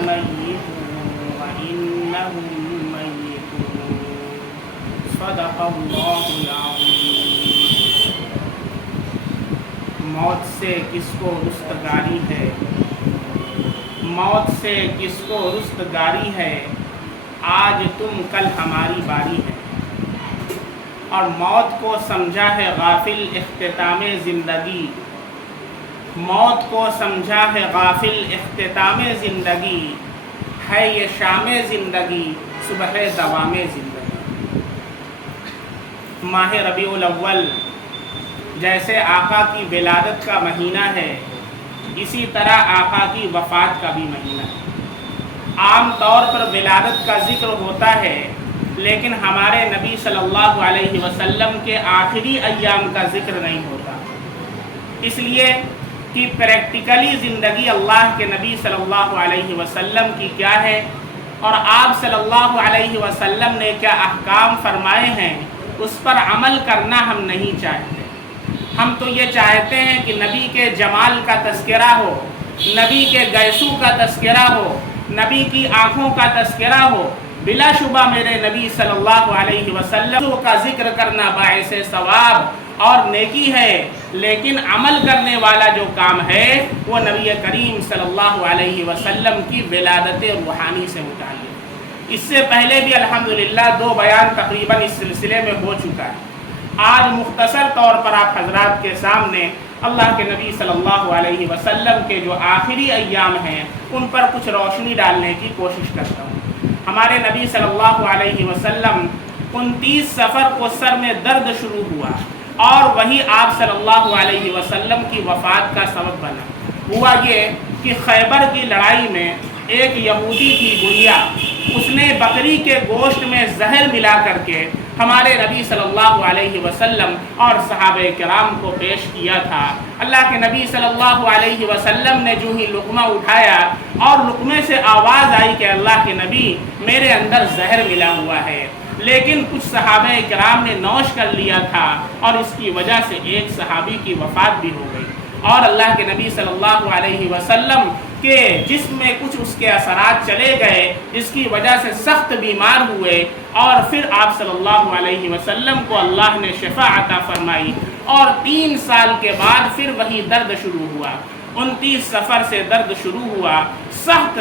ميت وإنهم ميتون صدق الله العظيم۔ موت سے کس کو رستگاری ہے، موت سے کس کو رستگاری ہے، آج تم کل ہماری باری ہے۔ اور موت کو سمجھا ہے غافل اختتام زندگی، موت کو سمجھا ہے غافل اختتام زندگی، ہے یہ شام زندگی صبح دوام زندگی۔ ماہ ربیع الاول جیسے آقا کی ولادت کا مہینہ ہے، اسی طرح آقا کی وفات کا بھی مہینہ ہے۔ عام طور پر ولادت کا ذکر ہوتا ہے، لیکن ہمارے نبی صلی اللہ علیہ وسلم کے آخری ایام کا ذکر نہیں ہوتا، اس لیے کہ پریکٹیکلی زندگی اللہ کے نبی صلی اللہ علیہ وسلم کی کیا ہے، اور آپ صلی اللہ علیہ وسلم نے کیا احکام فرمائے ہیں، اس پر عمل کرنا ہم نہیں چاہتے۔ ہم تو یہ چاہتے ہیں کہ نبی کے جمال کا تذکرہ ہو، نبی کے گیسو کا تذکرہ ہو، نبی کی آنکھوں کا تذکرہ ہو۔ بلا شبہ میرے نبی صلی اللہ علیہ وسلم کا ذکر کرنا باعث ثواب اور نیکی ہے، لیکن عمل کرنے والا جو کام ہے وہ نبی کریم صلی اللہ علیہ وسلم کی ولادت روحانی سے متعلق۔ اس سے پہلے بھی الحمدللہ 2 بیان تقریباً اس سلسلے میں ہو چکا ہے۔ آج مختصر طور پر آپ حضرات کے سامنے اللہ کے نبی صلی اللہ علیہ وسلم کے جو آخری ایام ہیں ان پر کچھ روشنی ڈالنے کی کوشش کرتا ہوں۔ ہمارے نبی صلی اللہ علیہ وسلم 29 صفر کو سر میں درد شروع ہوا، اور وہی آپ صلی اللہ علیہ وسلم کی وفات کا سبب بنا۔ ہوا یہ کہ خیبر کی لڑائی میں ایک یہودی تھی گڑیا، اس نے بکری کے گوشت میں زہر ملا کر کے ہمارے نبی صلی اللہ علیہ وسلم اور صحابہ کرام کو پیش کیا تھا۔ اللہ کے نبی صلی اللہ علیہ وسلم نے جو ہی لقمہ اٹھایا اور لقمے سے آواز آئی کہ اللہ کے نبی میرے اندر زہر ملا ہوا ہے، لیکن کچھ صحابہ کرام نے نوش کر لیا تھا، اور اس کی وجہ سے ایک صحابی کی وفات بھی ہو گئی، اور اللہ کے نبی صلی اللہ علیہ وسلم کے جسم میں کچھ اس کے اثرات چلے گئے، جس کی وجہ سے سخت بیمار ہوئے، اور پھر آپ صلی اللہ علیہ وسلم کو اللہ نے شفا عطا فرمائی، اور 3 سال کے بعد پھر وہی درد شروع ہوا۔ 29 صفر سے درد شروع ہوا، سخت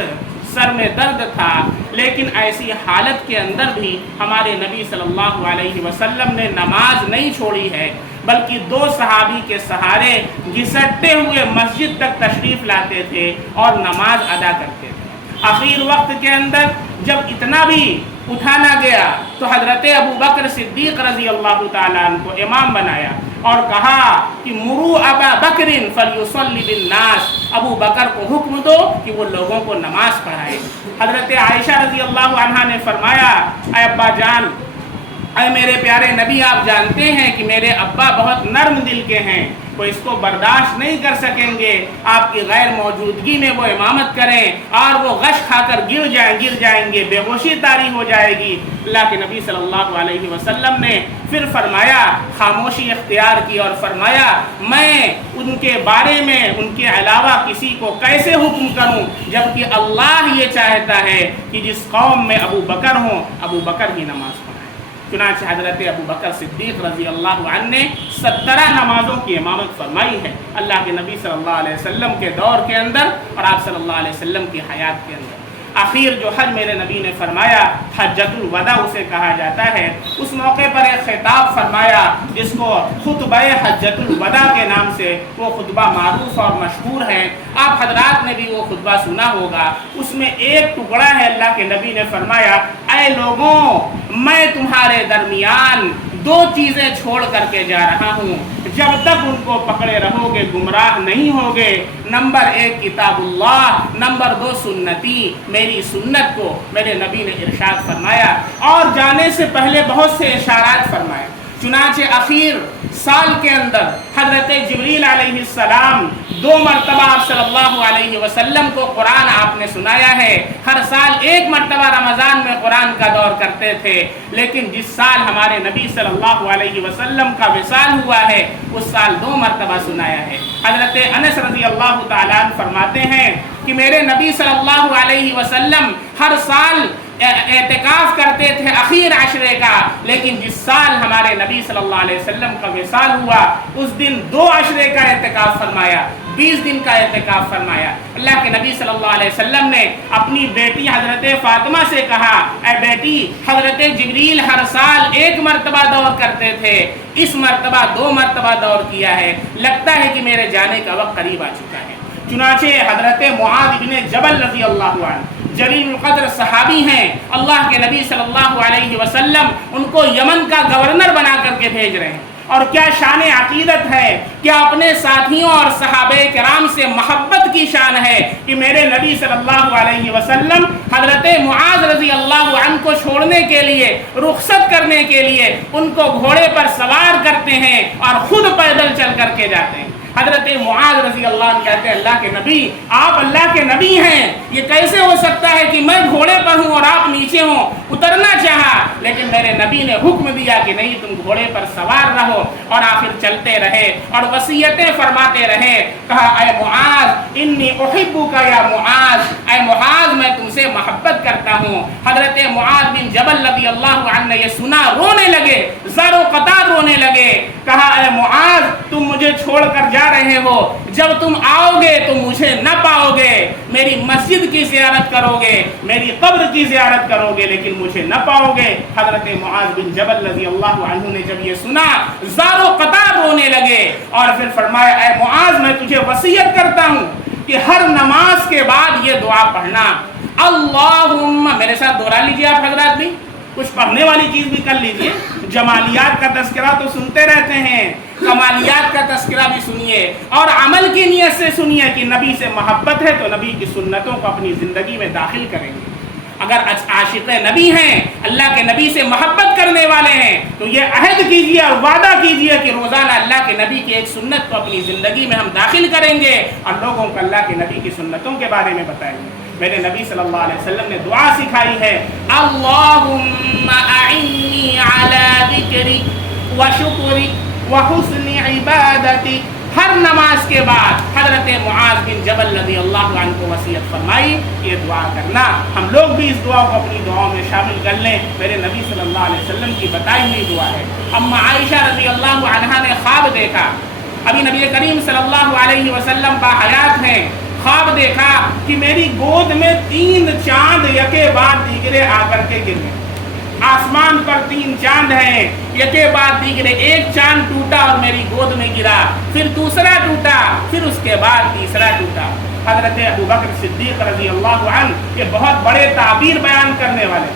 سر میں درد تھا، لیکن ایسی حالت کے اندر بھی ہمارے نبی صلی اللہ علیہ وسلم نے نماز نہیں چھوڑی ہے، بلکہ 2 صحابی کے سہارے گھسٹتے ہوئے مسجد تک تشریف لاتے تھے اور نماز ادا کرتے تھے۔ آخر وقت کے اندر جب اتنا بھی اٹھانا گیا تو حضرت ابو بکر صدیق رضی اللہ تعالیٰ عنہ کو امام بنایا اور کہا کہ مرو ابا بکر فلیصلی بالناس، ابو بکر کو حکم دو کہ وہ لوگوں کو نماز پڑھائے۔ حضرت عائشہ رضی اللہ عنہا نے فرمایا، اے ابا جان، اے میرے پیارے نبی، آپ جانتے ہیں کہ میرے ابا بہت نرم دل کے ہیں، وہ اس کو برداشت نہیں کر سکیں گے آپ کی غیر موجودگی میں وہ امامت کریں، اور وہ غش کھا کر گر جائیں گے، بے ہوشی طاری ہو جائے گی۔ اللہ کے نبی صلی اللہ علیہ وسلم نے پھر فرمایا، خاموشی اختیار کی اور فرمایا، میں ان کے بارے میں ان کے علاوہ کسی کو کیسے حکم کروں، جبکہ اللہ یہ چاہتا ہے کہ جس قوم میں ابو بکر ہوں، ابو بکر ہی نماز پڑھیں۔ چنانچہ حضرت ابو بکر صدیق رضی اللہ عنہ نے 17 نمازوں کی امامت فرمائی ہے اللہ کے نبی صلی اللہ علیہ وسلم کے دور کے اندر اور آپ صلی اللہ علیہ وسلم کی حیات کے اندر۔ آخر جو حج میرے نبی نے فرمایا، حجۃ الوداع اسے کہا جاتا ہے، اس موقع پر ایک خطاب فرمایا جس کو خطبہ حجۃ الوداع کے نام سے وہ خطبہ معروف اور مشہور ہے۔ آپ حضرات نے بھی وہ خطبہ سنا ہوگا۔ اس میں ایک ٹکڑا ہے، اللہ کے نبی نے فرمایا، اے لوگوں، میں تمہارے درمیان 2 چیزیں چھوڑ کر کے جا رہا ہوں، جب تک ان کو پکڑے رہو گے گمراہ نہیں ہوگے۔ نمبر 1 کتاب اللہ، نمبر 2 سنتی، میری سنت کو میرے نبی نے ارشاد فرمایا، اور جانے سے پہلے بہت سے اشارات فرمائے۔ چنانچہ اخیر سال کے اندر حضرت جبریل علیہ السلام 2 مرتبہ آپ صلی اللہ علیہ وسلم کو قرآن آپ نے سنایا ہے۔ ہر سال 1 مرتبہ رمضان میں قرآن کا دور کرتے تھے، لیکن جس سال ہمارے نبی صلی اللہ علیہ وسلم کا وصال ہوا ہے اس سال 2 مرتبہ سنایا ہے۔ حضرت انس رضی اللہ تعالیٰ عنہ فرماتے ہیں کہ میرے نبی صلی اللہ علیہ وسلم ہر سال اعتکاف کرتے تھے اخیر عشرے کا، لیکن جس سال ہمارے نبی صلی اللہ علیہ وسلم کا وصال ہوا اس دن 2 عشرے کا اعتکاف فرمایا، 20 دن کا اعتکاف فرمایا۔ اللہ کے نبی صلی اللہ علیہ وسلم نے اپنی بیٹی حضرت فاطمہ سے کہا، اے بیٹی، حضرت جبریل ہر سال 1 مرتبہ دور کرتے تھے، اس مرتبہ 2 مرتبہ دور کیا ہے، لگتا ہے کہ میرے جانے کا وقت قریب آ چکا ہے۔ چنانچہ حضرت معاذ بن جبل رضی اللہ عنہ جلیل القدر صحابی ہیں، اللہ کے نبی صلی اللہ علیہ وسلم ان کو یمن کا گورنر بنا کر کے بھیج رہے ہیں، اور کیا شان عقیدت ہے، کیا اپنے ساتھیوں اور صحابہ کرام سے محبت کی شان ہے کہ میرے نبی صلی اللہ علیہ وسلم حضرت معاذ رضی اللہ عنہ کو چھوڑنے کے لیے، رخصت کرنے کے لیے ان کو گھوڑے پر سوار کرتے ہیں اور خود پیدل چل کر کے جاتے ہیں۔ حضرت معاذ رضی اللہ عنہ کہتے ہیں، اللہ کے نبی، آپ اللہ کے نبی ہیں، یہ کیسے ہو سکتا ہے کہ میں گھوڑے پر ہوں اور آپ نیچے ہوں؟ اترنا چاہا، لیکن میرے نبی نے حکم دیا کہ نہیں، تم گھوڑے پر سوار رہو، اور آخر چلتے رہے اور وصیتیں فرماتے رہے۔ کہا، اے معاذ انی احبک یا معاذ، اے معاذ میں تم سے محبت کرتا ہوں۔ حضرت معاذ بن جبل رضی اللہ عنہ نے یہ سنا، رونے لگے، زار و قطار رونے لگے۔ کہا، اے معاذ تم مجھے چھوڑ کر جا رہے ہو، جب تم آؤ گے تو مجھے نہ پاؤ گے، میری مسجد کی زیارت کرو گے، میری قبر کی زیارت کرو گے، لیکن مجھے نہ پاؤ گے۔ حضرت معاذ بن جبل رضی اللہ عنہ نے جب یہ سنا، زار و قطار رونے لگے، اور پھر فرمایا، اے معاذ میں تجھے وصیت کرتا ہوں کہ ہر نماز کے بعد یہ دعا پڑھنا، اللہم، میرے ساتھ دوہرا لیجیے آپ حضرات بھی، کچھ پڑھنے والی چیز بھی کر لیجئے۔ جمالیات کا تذکرہ تو سنتے رہتے ہیں، کمالیات کا تذکرہ بھی سنیے، اور عمل کی نیت سے سنیے کہ نبی سے محبت ہے تو نبی کی سنتوں کو اپنی زندگی میں داخل کریں گے۔ اگر عاشق نبی ہیں، اللہ کے نبی سے محبت کرنے والے ہیں، تو یہ عہد کیجئے اور وعدہ کیجئے کہ روزانہ اللہ کے نبی کی ایک سنت کو اپنی زندگی میں ہم داخل کریں گے اور لوگوں کو اللہ کے نبی کی سنتوں کے بارے میں بتائیں گے۔ میرے نبی صلی اللہ علیہ وسلم نے دعا سکھائی ہے، اللہم اعنی علی ذکرک وشکرک وحسن عبادتک۔ ہر نماز کے بعد حضرت معاذ بن جبل رضی اللہ عنہ کو وصیت فرمائی یہ دعا کرنا۔ ہم لوگ بھی اس دعا کو اپنی دعاؤں میں شامل کر لیں، میرے نبی صلی اللہ علیہ وسلم کی بتائی ہوئی دعا ہے۔ اما عائشہ رضی اللہ عنہا نے خواب دیکھا، ابھی نبی کریم صلی اللہ علیہ وسلم با حیات ہیں، خواب دیکھا کہ میری گود میں 3 چاند یکے بعد دیگرے آ کر کے گرے، آسمان پر 3 چاند ہیں، یکے بعد دیگرے، ایک چاند ٹوٹا اور میری گود میں گرا، پھر دوسرا ٹوٹا، پھر اس کے بعد تیسرا ٹوٹا۔ حضرت ابوبکر صدیق رضی اللہ عنہ یہ بہت بڑے تعبیر بیان کرنے والے،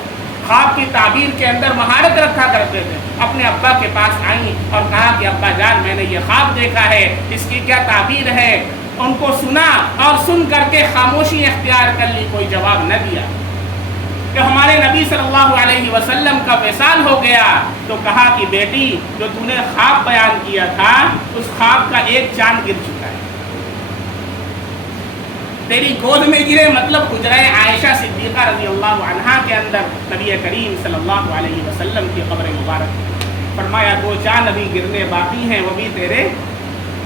خواب کی تعبیر کے اندر مہارت رکھا کرتے تھے۔ اپنے ابا کے پاس آئیں اور کہا کہ ابا جان میں نے یہ خواب دیکھا ہے، اس کی کیا تعبیر ہے؟ ان کو سنا اور سن کر کے خاموشی اختیار کر لی، کوئی جواب نہ دیا۔ کہ ہمارے نبی صلی اللہ علیہ وسلم کا وصال ہو گیا تو کہا کہ بیٹی جو تو نے خواب بیان کیا تھا اس خواب کا ایک چاند گر چکا ہے، تیری گود میں گرے، مطلب حجرہ عائشہ صدیقہ رضی اللہ عنہا کے اندر نبی کریم صلی اللہ علیہ وسلم کی قبر مبارک۔ فرمایا 2 چاند ابھی گرنے باقی ہیں، وہ بھی تیرے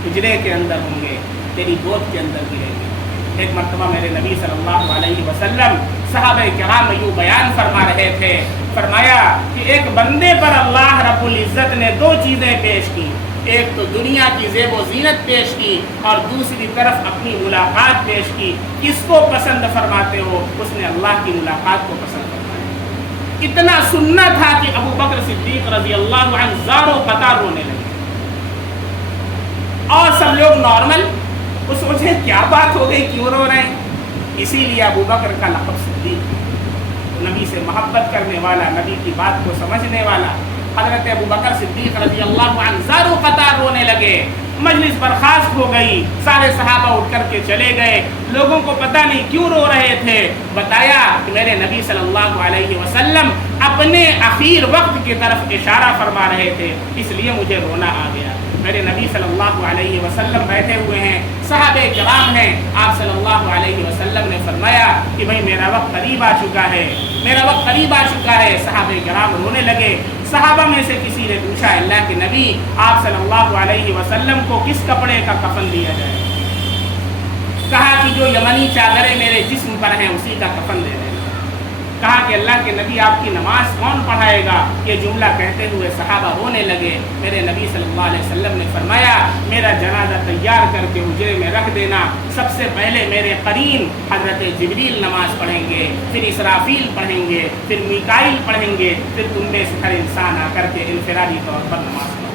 حجرے کے اندر ہوں گے، تیری گود کے اندر گریں گے۔ ایک مرتبہ میرے نبی صلی اللہ علیہ وسلم صحابہ کرام یوں بیان فرما رہے تھے، فرمایا کہ ایک بندے پر اللہ رب العزت نے 2 چیزیں پیش کی، ایک تو دنیا کی زیب و زینت پیش کی اور دوسری طرف اپنی ملاقات پیش کی۔ کس کو پسند فرماتے ہو؟ اس نے اللہ کی ملاقات کو پسند فرمایا۔ اتنا سننا تھا کہ ابو بکر صدیق رضی اللہ عنہ زار و قطار رونے لگے، اور سب لوگ نارمل وہ سوچیں کیا بات ہو گئی، کیوں رو رہے ہیں؟ اسی لیے ابو بکر کا لقب صدیق، نبی سے محبت کرنے والا، نبی کی بات کو سمجھنے والا۔ حضرت ابو بکر صدیق رضی اللہ عنہ زار و قطار رونے لگے، مجلس برخاست ہو گئی، سارے صحابہ اٹھ کر کے چلے گئے، لوگوں کو پتہ نہیں کیوں رو رہے تھے۔ بتایا کہ میرے نبی صلی اللہ علیہ وسلم اپنے اخیر وقت کی طرف اشارہ فرما رہے تھے، اس لیے مجھے رونا آ گیا۔ میرے نبی صلی اللہ علیہ وسلم بیٹھے ہوئے ہیں، صحابہ کرام ہیں، آپ صلی اللہ علیہ وسلم نے فرمایا کہ بھائی میرا وقت قریب آ چکا ہے، میرا وقت قریب آ چکا ہے۔ صحابہ کرام رونے لگے۔ صحابہ میں سے کسی نے پوچھا اللہ کے نبی آپ صلی اللہ علیہ وسلم کو کس کپڑے کا کفن دیا جائے؟ کہا کہ جو یمنی چادریں میرے جسم پر ہیں اسی کا کفن دے دیں۔ کہا کہ اللہ کے نبی آپ کی نماز کون پڑھائے گا؟ یہ جملہ کہتے ہوئے صحابہ رونے لگے۔ میرے نبی صلی اللہ علیہ وسلم نے فرمایا میرا جنازہ تیار کر کے حجرے میں رکھ دینا، سب سے پہلے میرے قرین حضرت جبریل نماز پڑھیں گے، پھر اسرافیل پڑھیں گے، پھر میکائیل پڑھیں گے، پھر تم میں سے ہر انسان آ کر کے انفرادی طور پر نماز پڑھیں۔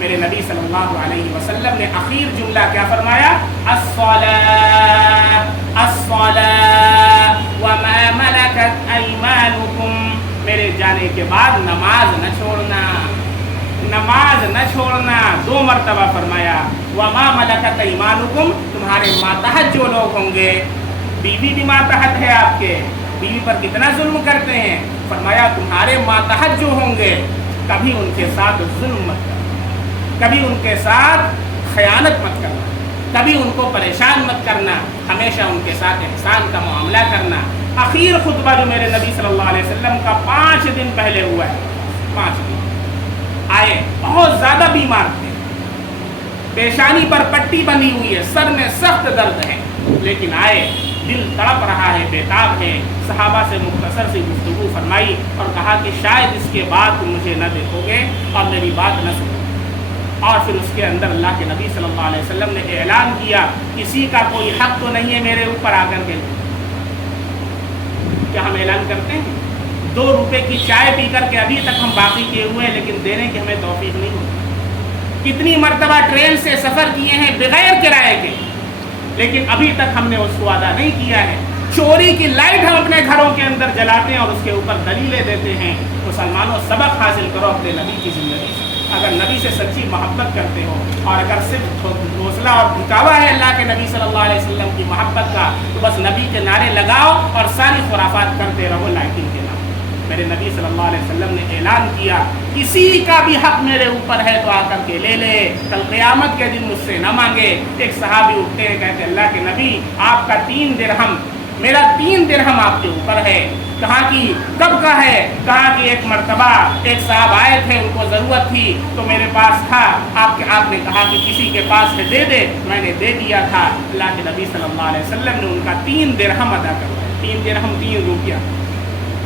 میرے نبی صلی اللہ علیہ وسلم نے آخر جملہ کیا فرمایا؟ الصلاۃ الصلاۃ وما ملکت ایمانکم، میرے جانے کے بعد نماز نہ چھوڑنا، نماز نہ چھوڑنا، 2 مرتبہ فرمایا۔ وما ملکت ایمانکم، تمہارے ماتحت جو لوگ ہوں گے، بیوی بھی ماتحت ہے آپ کے، بیوی پر کتنا ظلم کرتے ہیں، فرمایا تمہارے ماتحت جو ہوں گے کبھی ان کے ساتھ ظلم مت کرنا، کبھی ان کے ساتھ خیانت مت کرنا، کبھی ان کو پریشان مت کرنا، ہمیشہ ان کے ساتھ احسان کا معاملہ کرنا۔ آخر خطبہ جو میرے نبی صلی اللہ علیہ وسلم کا 5 دن پہلے ہوا ہے، 5 دن آئے، بہت زیادہ بیمار تھے، پیشانی پر پٹی بندھی ہوئی ہے، سر میں سخت درد ہے، لیکن آئے، دل تڑپ رہا ہے، بیتاب ہے۔ صحابہ سے مختصر سی گفتگو فرمائی اور کہا کہ شاید اس کے بعد تم مجھے نہ دیکھو گے اور میری بات نہ سنو گے۔ اور پھر اس کے اندر اللہ کے نبی صلی اللہ علیہ وسلم نے اعلان کیا کسی کا کوئی حق تو نہیں ہے میرے اوپر آ کر کے۔ کیا ہم اعلان کرتے ہیں؟ 2 روپے کی چائے پی کر کے ابھی تک ہم باقی کیے ہوئے ہیں، لیکن دینے کی ہمیں توفیق نہیں ہوتی۔ کتنی مرتبہ ٹرین سے سفر کیے ہیں بغیر کرائے کے، لیکن ابھی تک ہم نے اس کو ادا نہیں کیا ہے۔ چوری کی لائٹ ہم اپنے گھروں کے اندر جلاتے ہیں اور اس کے اوپر دلیلیں دیتے ہیں۔ مسلمانوں سبق حاصل کرو اپنے نبی کی زندگی سے۔ اگر نبی سے سچی محبت کرتے ہو اور اگر صرف حوصلہ اور دکھاوا ہے اللہ کے نبی صلی اللہ علیہ وسلم کی محبت کا، تو بس نبی کے نعرے لگاؤ اور ساری خرافات کرتے رہو لائٹنگ کے نام۔ میرے نبی صلی اللہ علیہ وسلم نے اعلان کیا کسی کا بھی حق میرے اوپر ہے تو آ کر کے لے لے، کل قیامت کے دن مجھ سے نہ مانگے۔ ایک صحابی اٹھتے ہیں، کہتے اللہ کے نبی آپ کا 3 درہم، میرا 3 درہم آپ کے اوپر ہے۔ کہا کہ کب کا ہے؟ کہا کہ ایک مرتبہ ایک صاحب آئے تھے، ان کو ضرورت تھی تو میرے پاس تھا، آپ نے کہا کہ کسی کے پاس ہے دے دے، میں نے دے دیا تھا۔ اللہ کے نبی صلی اللہ علیہ وسلم نے ان کا 3 درہم ادا کروایا، 3 درہم 3 روپیہ،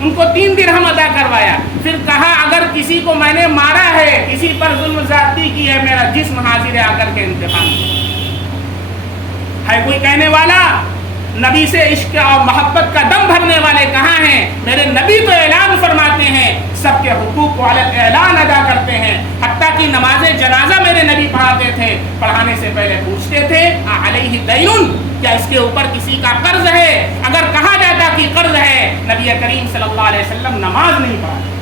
ان کو 3 درہم ادا کروایا۔ پھر کہا اگر کسی کو میں نے مارا ہے، کسی پر ظلم زیادتی کی ہے، میرا جسم حاضر ہے، آ کر کے انتقام ہے کوئی کہنے والا؟ نبی سے عشق اور محبت کا دم بھرنے والے کہاں ہیں؟ میرے نبی تو اعلان فرماتے ہیں، سب کے حقوق کو اعلان ادا کرتے ہیں۔ حتیٰ کہ نماز جنازہ میرے نبی پڑھاتے تھے، پڑھانے سے پہلے پوچھتے تھے علیہ دین، کیا اس کے اوپر کسی کا قرض ہے؟ اگر کہا جاتا کہ قرض ہے، نبی کریم صلی اللہ علیہ وسلم نماز نہیں پڑھاتے۔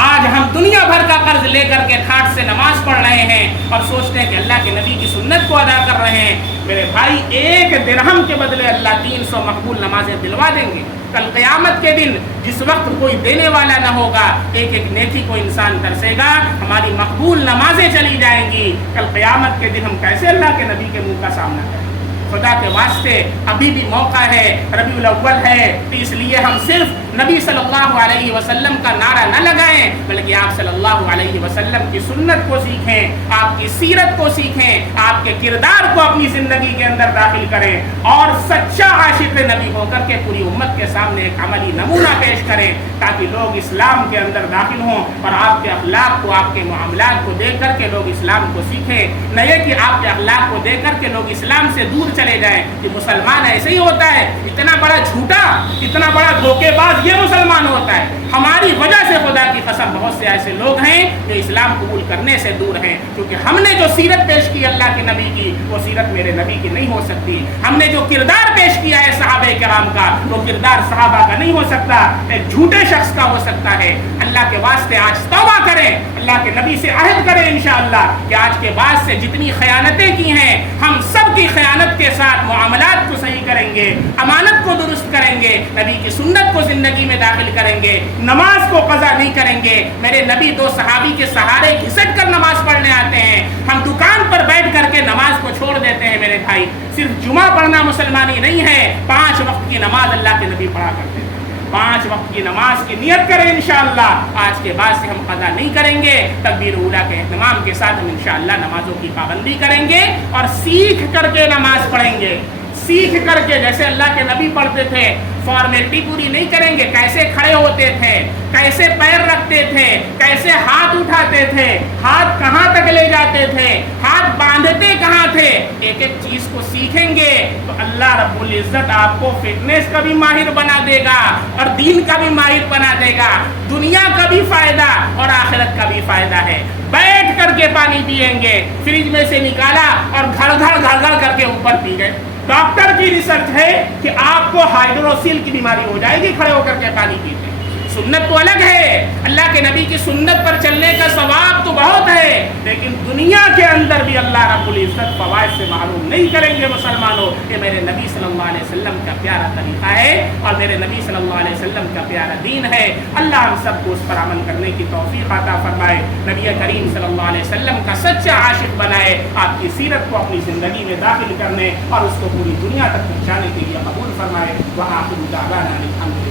آج ہم دنیا بھر کا قرض لے کر کے کھاٹ سے نماز پڑھ رہے ہیں اور سوچتے ہیں کہ اللہ کے نبی کی سنت کو ادا کر رہے ہیں۔ میرے بھائی 1 درہم کے بدلے اللہ 300 مقبول نمازیں دلوا دیں گے۔ کل قیامت کے دن جس وقت کوئی دینے والا نہ ہوگا، ایک ایک نیکی کو انسان ترسے گا، ہماری مقبول نمازیں چلی جائیں گی۔ کل قیامت کے دن ہم کیسے اللہ کے نبی کے منہ کا سامنا کریں؟ خدا کے واسطے ابھی بھی موقع ہے، ربیع الاول ہے، تو اس لیے ہم صرف نبی صلی اللہ علیہ وسلم کا نعرہ نہ لگائیں، بلکہ آپ صلی اللہ علیہ وسلم کی سنت کو سیکھیں، آپ کی سیرت کو سیکھیں، آپ کے کردار کو اپنی زندگی کے اندر داخل کریں اور سچا عاشق نبی ہو کر کے پوری امت کے سامنے ایک عملی نمونہ پیش کریں، تاکہ لوگ اسلام کے اندر داخل ہوں اور آپ کے اخلاق کو، آپ کے معاملات کو دیکھ کر کے لوگ اسلام کو سیکھیں، نہ یہ کہ آپ کے اخلاق کو دیکھ کر کے لوگ اسلام سے دور چلے جائیں کہ مسلمان ایسے ہی ہوتا ہے، اتنا بڑا جھوٹا، اتنا بڑا دھوکے باز یہ مسلمان ہوتا ہے۔ ہماری وجہ سے خدا کی قسم بہت سے ایسے لوگ ہیں جو اسلام قبول کرنے سے دور ہیں، کیونکہ ہم نے جو سیرت پیش کی اللہ کے نبی کی، وہ سیرت میرے نبی کی نہیں ہو سکتی۔ ہم نے جو کردار پیش کیا ہے صحابہ کرام کا، وہ کردار صحابہ کا نہیں ہو سکتا، ایک جھوٹے شخص کا ہو سکتا ہے۔ اللہ کے واسطے آج توبہ کریں، اللہ کے نبی سے عہد کریں انشاءاللہ کہ آج کے بعد سے جتنی خیانتیں کی ہیں، ہم سب کی خیانت کے ساتھ معاملات کو صحیح کریں گے، امانت کو درست کریں گے، نبی کی سنت کو زندگی میں داخل کریں گے، نماز کو قضا نہیں کریں گے. میرے نبی 2 صحابی کے سہارے گھسٹ کر نماز پڑھنے آتے ہیں. ہم دکان پر بیٹھ کر کے نماز کو چھوڑ دیتے ہیں. میرے بھائی صرف جمعہ پڑھنا مسلمانی نہیں ہے. 5 وقت کی نماز اللہ کے نبی پڑھا کرتے ہیں. 5 وقت کی نماز کی نیت کریں انشاءاللہ. آج کے بعد سے ہم قضا نہیں کریں گے. تکبیر اولیٰ کے اہتمام کے ساتھ ہم انشاءاللہ نمازوں کی پابندی کریں گے اور سیکھ کر کے نماز پڑھیں گے. سیکھ کر کے جیسے اللہ کے نبی پڑھتے تھے. فارمیلٹی پوری نہیں کریں گے. کیسے کھڑے ہوتے تھے, کیسے پیر رکھتے تھے, کیسے ہاتھ اٹھاتے تھے, ہاتھ کہاں تک لے جاتے تھے, ہاتھ باندھتے کہاں تھے, ایک ایک چیز کو سیکھیں گے تو اللہ رب العزت آپ کو فٹنس کا بھی ماہر بنا دے گا اور دین کا بھی ماہر بنا دے گا. دنیا کا بھی فائدہ اور آخرت کا بھی فائدہ ہے. بیٹھ کر کے پانی پئیں گے, فریج میں سے نکالا اور گھڑ گھڑ کر کے اوپر پی گئے. ڈاکٹر کی ریسرچ ہے کہ آپ کو ہائیڈروسیل کی بیماری ہو جائے گی کھڑے ہو کر کے پانی پیتے. سنت تو الگ ہے, اللہ کے نبی کی سنت پر چلنے کا ثواب تو بہت ہے, لیکن دنیا کے اندر بھی اللہ رب العزت فوائد سے معلوم نہیں کریں گے مسلمانوں. یہ میرے نبی صلی اللہ علیہ وسلم کا پیارا طریقہ ہے اور میرے نبی صلی اللہ علیہ وسلم کا پیارا دین ہے. اللہ ہم سب کو اس پر عمل کرنے کی توفیق عطا فرمائے. نبی کریم صلی اللہ علیہ وسلم کا سچا عاشق بنائے. آپ کی سیرت کو اپنی زندگی میں داخل کرنے اور اس کو پوری دنیا تک پہنچانے کے لیے قبول فرمائے. وآخر دعوانا الحمدللہ.